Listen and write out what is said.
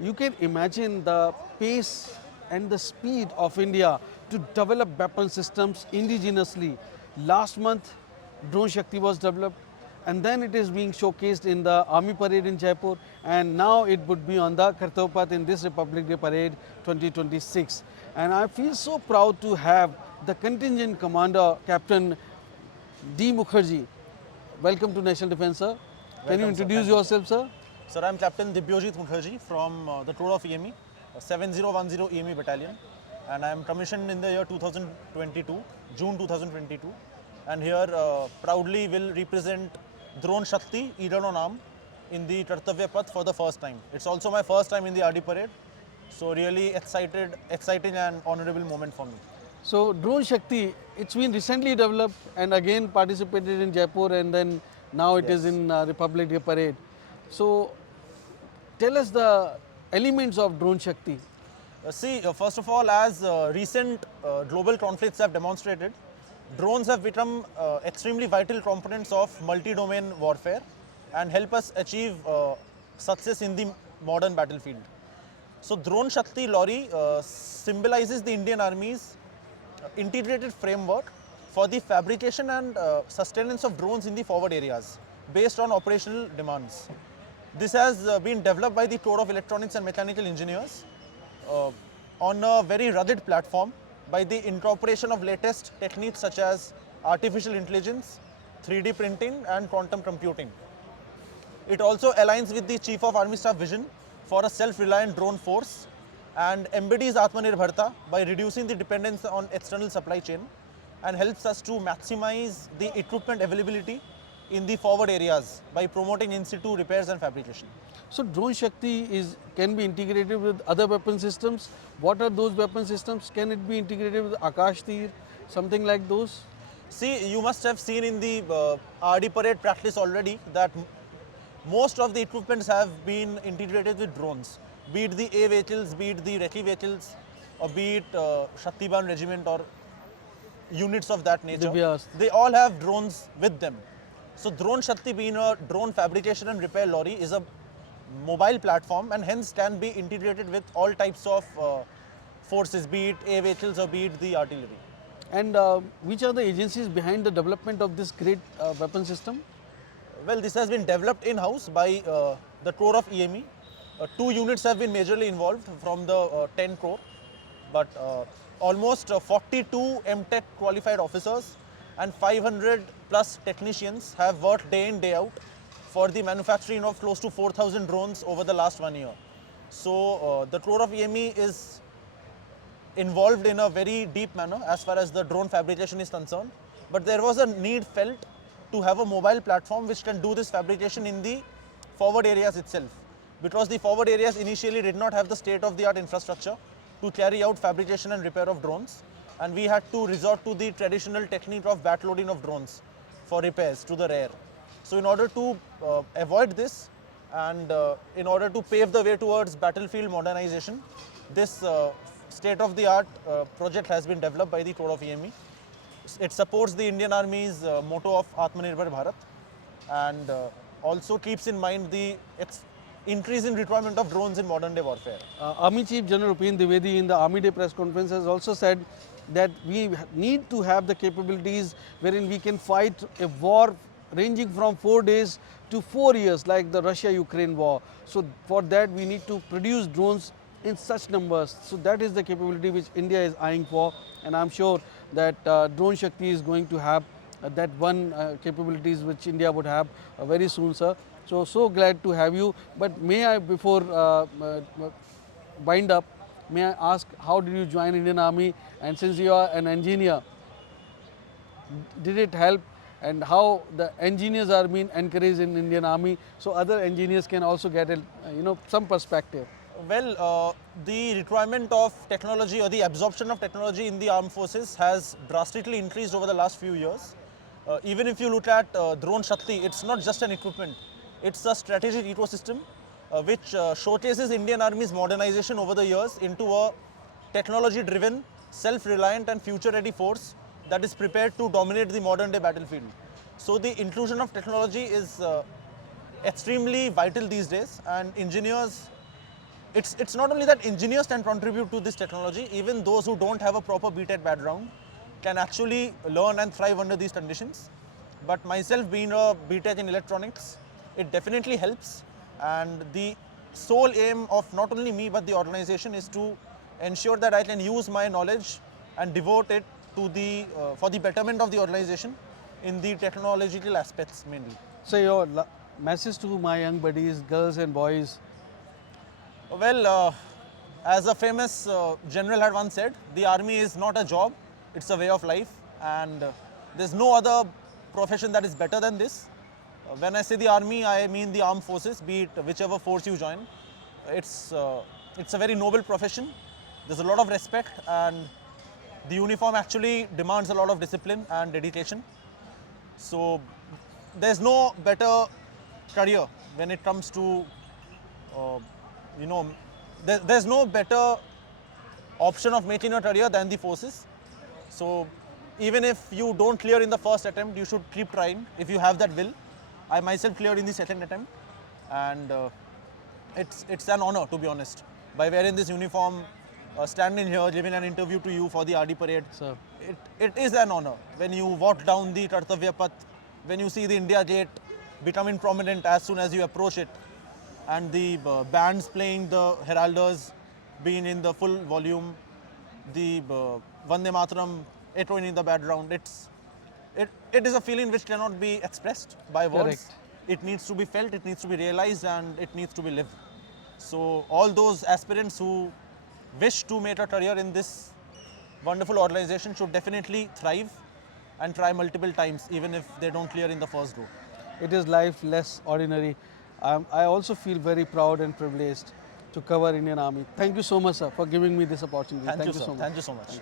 you can imagine the pace and the speed of India to develop weapon systems indigenously. Last month, Drone Shakti was developed, and then it is being showcased in the Army Parade in Jaipur, and now it would be on the Kartavpath in this Republic Day Parade 2026. And I feel so proud to have the contingent commander, Captain D. Mukherjee. Welcome to National Defence, sir. Can you Welcome, sir. introduce Thank you, yourself, sir? sir. I'm Captain Dibyojit Mukherjee from the Tour of EME, 7010 EME Battalion, and I am commissioned in the year 2022, June 2022, and here proudly will represent Drone Shakti, Eagle on Arm, in the Kartavya Path for the first time. It's also my first time in the RD Parade, so really exciting and honorable moment for me. So Drone Shakti, it's been recently developed and again participated in Jaipur, and then now it is Yes. in Republic Day Parade. So tell us the elements of Drone Shakti. First of all, as recent global conflicts have demonstrated, drones have become extremely vital components of multi-domain warfare and help us achieve success in the modern battlefield. So, Drone Shakti lorry symbolizes the Indian Army's integrated framework for the fabrication and sustenance of drones in the forward areas based on operational demands. This has been developed by the Corps of Electronics and Mechanical Engineers uh, on a very rugged platform by the incorporation of latest techniques such as artificial intelligence, 3D printing and quantum computing. It also aligns with the Chief of Army Staff vision for a self-reliant drone force and embodies Atmanirbharta by reducing the dependence on external supply chain and helps us to maximize the equipment availability in the forward areas by promoting in situ repairs and fabrication. So Drone Shakti can be integrated with other weapon systems. What are those weapon systems? Can it be integrated with Akash Tir, something like those? See, you must have seen in the RD parade practice already that most of the equipments have been integrated with drones, be it the A vehicles, be it the Recce vehicles, or be it Shaktiban regiment or units of that nature. Divyas. They all have drones with them. So Drone Shakti, being a drone fabrication and repair lorry, is a mobile platform and hence can be integrated with all types of forces, be it A vehicles or be it the artillery. And which are the agencies behind the development of this great weapon system? Well, this has been developed in-house by the Corps of EME. Two units have been majorly involved from the 10 Corps, but almost 42 MTech qualified officers and 500 plus technicians have worked day in, day out for the manufacturing of close to 4,000 drones over the last 1 year. So the Corps of EME is involved in a very deep manner as far as the drone fabrication is concerned, but there was a need felt to have a mobile platform which can do this fabrication in the forward areas itself, because the forward areas initially did not have the state-of-the-art infrastructure to carry out fabrication and repair of drones, and we had to resort to the traditional technique of backloading of drones for repairs to the rear. So in order to avoid this and in order to pave the way towards battlefield modernization, this state-of-the-art project has been developed by the Corps of EME. It supports the Indian Army's motto of Atmanirbhar Bharat and also keeps in mind the increase in requirement of drones in modern day warfare. Army Chief General Upin Dwivedi in the Army Day press conference has also said that we need to have the capabilities wherein we can fight a war ranging from 4 days to 4 years like the Russia-Ukraine war. So for that we need to produce drones in such numbers. So that is the capability which India is eyeing for, and I'm sure that Drone Shakti is going to have that one capabilities which India would have very soon, sir. So glad to have you. But may I, before wind up, may I ask how did you join Indian Army? And since you are an engineer, did it help? And how the engineers are being encouraged in Indian Army, so other engineers can also get a, some perspective. Well, the requirement of technology or the absorption of technology in the armed forces has drastically increased over the last few years. Even if you look at Drone Shakti, it's not just an equipment, it's a strategic ecosystem which showcases Indian Army's modernization over the years into a technology-driven, self-reliant and future-ready force that is prepared to dominate the modern-day battlefield. So the inclusion of technology is extremely vital these days, and engineers it's not only that engineers can contribute to this technology, even those who don't have a proper BTech background can actually learn and thrive under these conditions. But myself being a BTech in electronics, it definitely helps. And the sole aim of not only me but the organization is to ensure that I can use my knowledge and devote it to the for the betterment of the organization in the technological aspects mainly. So your message to my young buddies, girls and boys. Well, as a famous general had once said, the army is not a job, it's a way of life, and there's no other profession that is better than this. When I say the army, I mean the armed forces, be it whichever force you join. It's a very noble profession. There's a lot of respect, and the uniform actually demands a lot of discipline and dedication. So there's no better career when it comes to you know, there's no better option of making a career than the forces. So even if you don't clear in the first attempt, you should keep trying if you have that will. I myself cleared in the second attempt, and it's an honor, to be honest. By wearing this uniform, standing here, giving an interview to you for the RD parade, So it is an honor. When you walk down the Kartavya Path, when you see the India Gate becoming prominent as soon as you approach it, and the bands playing the heralders being in the full volume, the Vande Mataram echoing in the background, it is a feeling which cannot be expressed by words. Correct. It needs to be felt, it needs to be realized, and it needs to be lived. So all those aspirants who wish to make a career in this wonderful organization should definitely thrive and try multiple times, even if they don't clear in the first go. it is life less ordinary. I also feel very proud and privileged to cover Indian Army. Thank you so much, sir, for giving me this opportunity. Thank you, sir. so much. Thank you so much.